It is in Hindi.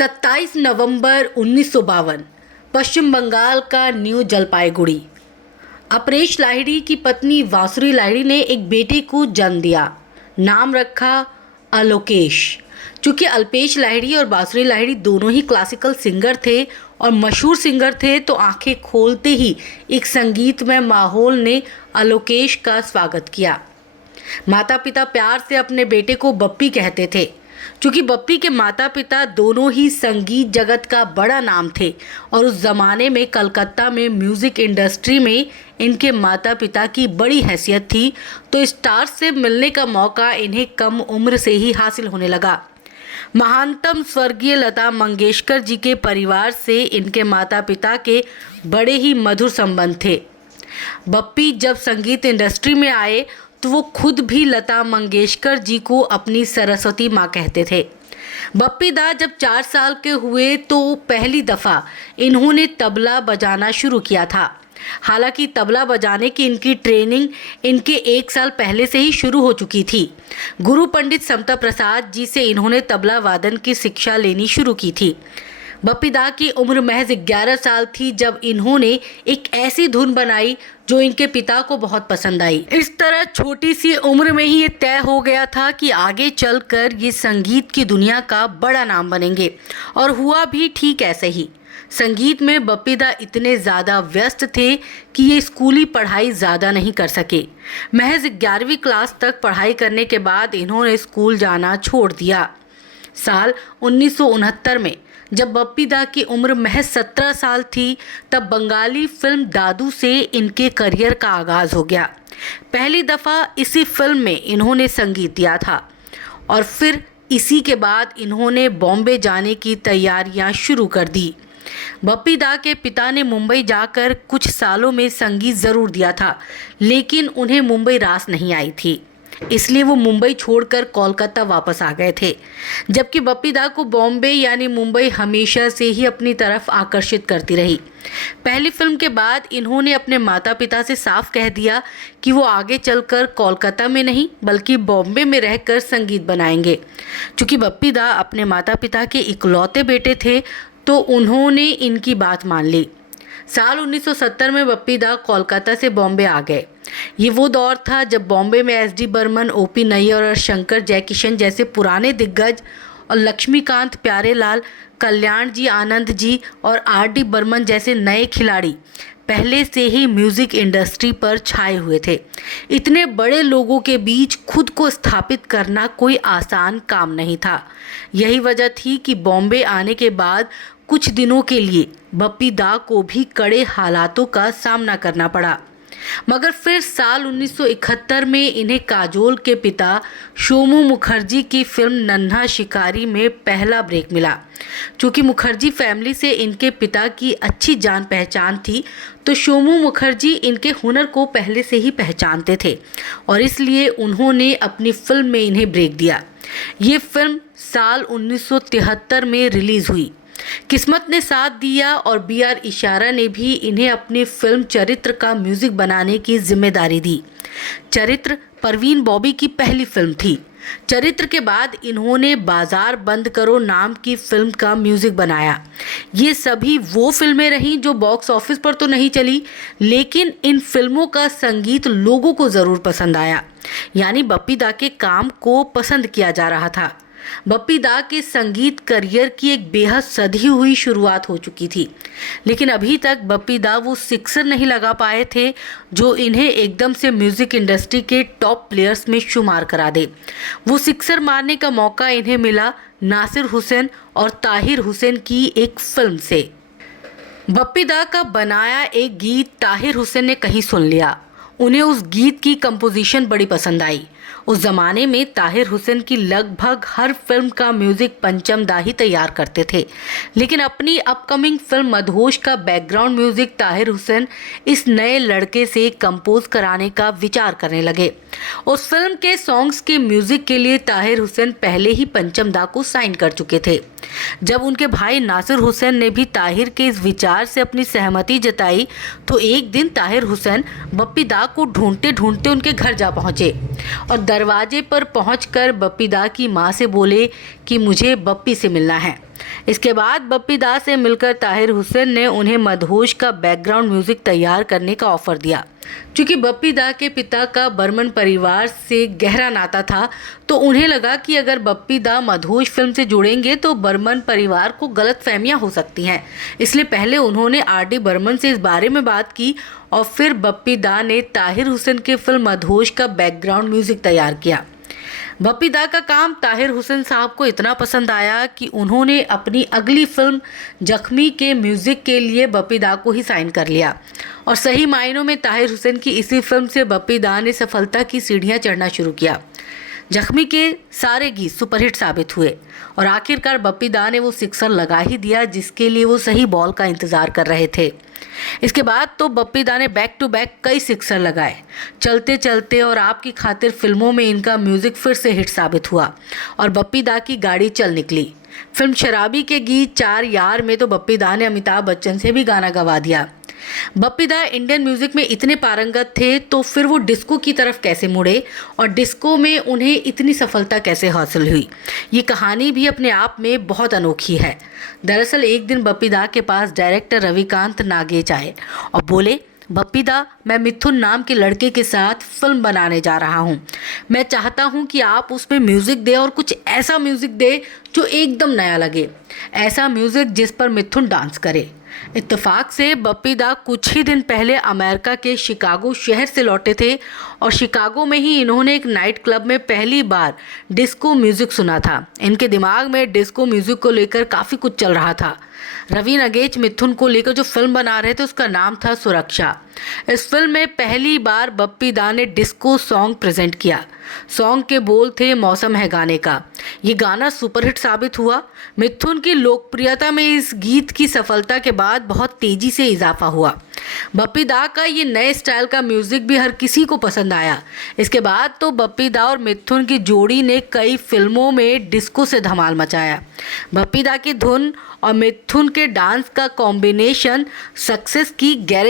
27 नवंबर 1952 पश्चिम बंगाल का न्यू जलपाईगुड़ी। अपरेश लाहिड़ी की पत्नी वासुरी लाहिड़ी ने एक बेटे को जन्म दिया। नाम रखा अलोकेश। चूँकि अल्पेश लाहिड़ी और बासुरी लाहिड़ी दोनों ही क्लासिकल सिंगर थे और मशहूर सिंगर थे, तो आंखें खोलते ही एक संगीतमय माहौल ने अलोकेश का स्वागत किया। माता पिता प्यार से अपने बेटे को बप्पी कहते थे। चूँकि बप्पी के माता पिता दोनों ही संगीत जगत का बड़ा नाम थे और उस ज़माने में कलकत्ता में म्यूज़िक इंडस्ट्री में इनके माता पिता की बड़ी हैसियत थी, तो स्टार्स से मिलने का मौका इन्हें कम उम्र से ही हासिल होने लगा। महानतम स्वर्गीय लता मंगेशकर जी के परिवार से इनके माता पिता के बड़े ही मधुर संबंध थे। बप्पी जब संगीत इंडस्ट्री में आए तो वो खुद भी लता मंगेशकर जी को अपनी सरस्वती माँ कहते थे। बप्पी दा जब 4 साल के हुए तो पहली दफ़ा इन्होंने तबला बजाना शुरू किया था। हालांकि तबला बजाने की इनकी ट्रेनिंग इनके 1 साल पहले से ही शुरू हो चुकी थी। गुरु पंडित समता प्रसाद जी से इन्होंने तबला वादन की शिक्षा लेनी शुरू की थी। बप्पी दा की उम्र महज 11 साल थी जब इन्होंने एक ऐसी धुन बनाई जो इनके पिता को बहुत पसंद आई। इस तरह छोटी सी उम्र में ही ये तय हो गया था कि आगे चलकर ये संगीत की दुनिया का बड़ा नाम बनेंगे, और हुआ भी ठीक ऐसे ही। संगीत में बप्पी दा इतने ज़्यादा व्यस्त थे कि ये स्कूली पढ़ाई ज़्यादा नहीं कर सके। महज 11वीं क्लास तक पढ़ाई करने के बाद इन्होंने स्कूल जाना छोड़ दिया। साल 1969 में जब बप्पी दा की उम्र महज 17 साल थी, तब बंगाली फिल्म दादू से इनके करियर का आगाज़ हो गया। पहली दफ़ा इसी फिल्म में इन्होंने संगीत दिया था और फिर इसी के बाद इन्होंने बॉम्बे जाने की तैयारियां शुरू कर दी। बप्पी दा के पिता ने मुंबई जाकर कुछ सालों में संगीत ज़रूर दिया था, लेकिन उन्हें मुंबई रास नहीं आई थी, इसलिए वो मुंबई छोड़कर कोलकाता वापस आ गए थे। जबकि बप्पी दा को बॉम्बे यानी मुंबई हमेशा से ही अपनी तरफ आकर्षित करती रही। पहली फिल्म के बाद इन्होंने अपने माता पिता से साफ कह दिया कि वो आगे चलकर कोलकाता में नहीं बल्कि बॉम्बे में रहकर संगीत बनाएंगे। चूँकि बप्पी दा अपने माता पिता के इकलौते बेटे थे, तो उन्होंने इनकी बात मान ली। साल 1970 में बप्पी दा कोलकाता से बॉम्बे आ गए। ये वो दौर था जब बॉम्बे में S D Burman, OP. Nayyar और शंकर जयकिशन जैसे पुराने दिग्गज और लक्ष्मीकांत प्यारेलाल, कल्याण जी आनंद जी और आर.डी. बर्मन जैसे नए खिलाड़ी पहले से ही म्यूज़िक इंडस्ट्री पर छाए हुए थे। इतने बड़े लोगों के बीच खुद को स्थापित करना कोई आसान काम नहीं था। यही वजह थी कि बॉम्बे आने के बाद कुछ दिनों के लिए बप्पी दा को भी कड़े हालातों का सामना करना पड़ा, मगर फिर साल 1971 में इन्हें काजोल के पिता सोमू मुखर्जी की फिल्म नन्हा शिकारी में पहला ब्रेक मिला। चूँकि मुखर्जी फैमिली से इनके पिता की अच्छी जान पहचान थी, तो सोमू मुखर्जी इनके हुनर को पहले से ही पहचानते थे और इसलिए उन्होंने अपनी फिल्म में इन्हें ब्रेक दिया। ये फिल्म साल 1973 में रिलीज़ हुई। किस्मत ने साथ दिया और बी.आर. इशारा ने भी इन्हें अपनी फिल्म चरित्र का म्यूज़िक बनाने की जिम्मेदारी दी। चरित्र परवीन बॉबी की पहली फिल्म थी। चरित्र के बाद इन्होंने बाजार बंद करो नाम की फिल्म का म्यूज़िक बनाया। ये सभी वो फिल्में रहीं जो बॉक्स ऑफिस पर तो नहीं चली, लेकिन इन फिल्मों का संगीत लोगों को ज़रूर पसंद आया, यानी बप्पी दा के काम को पसंद किया जा रहा था। बप्पी दा के संगीत करियर की एक बेहद सधी हुई शुरुआत हो चुकी थी, लेकिन अभी तक बप्पी दा वो सिक्सर नहीं लगा पाए थे जो इन्हें एकदम से म्यूज़िक इंडस्ट्री के टॉप प्लेयर्स में शुमार करा दे। वो सिक्सर मारने का मौका इन्हें मिला नासिर हुसैन और ताहिर हुसैन की एक फिल्म से। बप्पी दा का बनाया एक गीत ताहिर हुसैन ने कहीं सुन लिया। उन्हें उस गीत की कंपोजिशन बड़ी पसंद आई। उस ज़माने में ताहिर हुसैन की लगभग हर फिल्म का म्यूज़िक पंचम दा ही तैयार करते थे, लेकिन अपनी अपकमिंग फिल्म मदहोश का बैकग्राउंड म्यूज़िक ताहिर हुसैन इस नए लड़के से कंपोज कराने का विचार करने लगे। उस फिल्म के सॉन्ग्स के म्यूज़िक के लिए ताहिर हुसैन पहले ही पंचम दा को साइन कर चुके थे। जब उनके भाई नासिर हुसैन ने भी ताहिर के इस विचार से अपनी सहमति जताई, तो एक दिन ताहिर हुसैन बप्पी दा को ढूंढते ढूंढते उनके घर जा पहुँचे और दरवाजे पर पहुंचकर बप्पी दा की माँ से बोले कि मुझे बप्पी से मिलना है। इसके बाद बप्पी दा से मिलकर ताहिर हुसैन ने उन्हें मदहोश का बैकग्राउंड म्यूजिक तैयार करने का ऑफर दिया। क्योंकि बप्पी दा के पिता का बर्मन परिवार से गहरा नाता था, तो उन्हें लगा कि अगर बप्पी दा मदहोश फिल्म से जुड़ेंगे तो बर्मन परिवार को गलतफहमियां हो सकती हैं। इसलिए पहले उन्होंने आर.डी. बर्मन से इस बारे में बात की और फिर बप्पी दा ने ताहिर हुसैन के फिल्म मदहोश का बैकग्राउंड म्यूजिक तैयार किया। बप्पी दा का काम ताहिर हुसैन साहब को इतना पसंद आया कि उन्होंने अपनी अगली फिल्म जख्मी के म्यूज़िक के लिए बप्पी दा को ही साइन कर लिया और सही मायनों में ताहिर हुसैन की इसी फिल्म से बप्पी दा ने सफलता की सीढ़ियां चढ़ना शुरू किया। जख्मी के सारे गीत सुपरहिट साबित हुए और आखिरकार बप्पी दा ने वो सिक्सर लगा ही दिया जिसके लिए वो सही बॉल का इंतज़ार कर रहे थे। इसके बाद तो बप्पी दा ने बैक टू बैक कई सिक्सर लगाए। चलते चलते और आपकी खातिर फिल्मों में इनका म्यूज़िक फिर से हिट साबित हुआ और बप्पी दा की गाड़ी चल निकली। फिल्म शराबी के गीत चार यार में तो बप्पी दा ने अमिताभ बच्चन से भी गाना गवा दिया। बप्पी दा इंडियन म्यूजिक में इतने पारंगत थे तो फिर वो डिस्को की तरफ कैसे मुड़े और डिस्को में उन्हें इतनी सफलता कैसे हासिल हुई, ये कहानी भी अपने आप में बहुत अनोखी है। दरअसल एक दिन बप्पी दा के पास डायरेक्टर रविकांत नागेच आए और बोले, बप्पी दा, मैं मिथुन नाम के लड़के के साथ फिल्म बनाने जा रहा हूँ। मैं चाहता हूँ कि आप उसमें म्यूज़िक दे और कुछ ऐसा म्यूज़िक दे जो एकदम नया लगे, ऐसा म्यूज़िक जिस पर मिथुन डांस करे। इत्तेफाक से बप्पी दा कुछ ही दिन पहले अमेरिका के शिकागो शहर से लौटे थे और शिकागो में ही इन्होंने एक नाइट क्लब में पहली बार डिस्को म्यूज़िक सुना था। इनके दिमाग में डिस्को म्यूज़िक को लेकर काफ़ी कुछ चल रहा था। रवि नागेच मिथुन को लेकर जो फिल्म बना रहे थे उसका नाम था सुरक्षा। इस फिल्म में पहली बार बप्पी दा ने डिस्को सॉन्ग प्रेजेंट किया। सॉन्ग के बोल थे मौसम है गाने का। ये गाना सुपरहिट साबित हुआ। मिथुन की लोकप्रियता में इस गीत की सफलता के बाद बहुत तेजी से इजाफा हुआ। बप्पी दा का ये नए स्टाइल का म्यूज़िक भी हर किसी को पसंद आया। इसके बाद तो बप्पी दा और मिथुन की जोड़ी ने कई फिल्मों में डिस्को से धमाल मचाया। बप्पी दा की धुन और मिथुन के डांस का कॉम्बिनेशन सक्सेस की गारंटी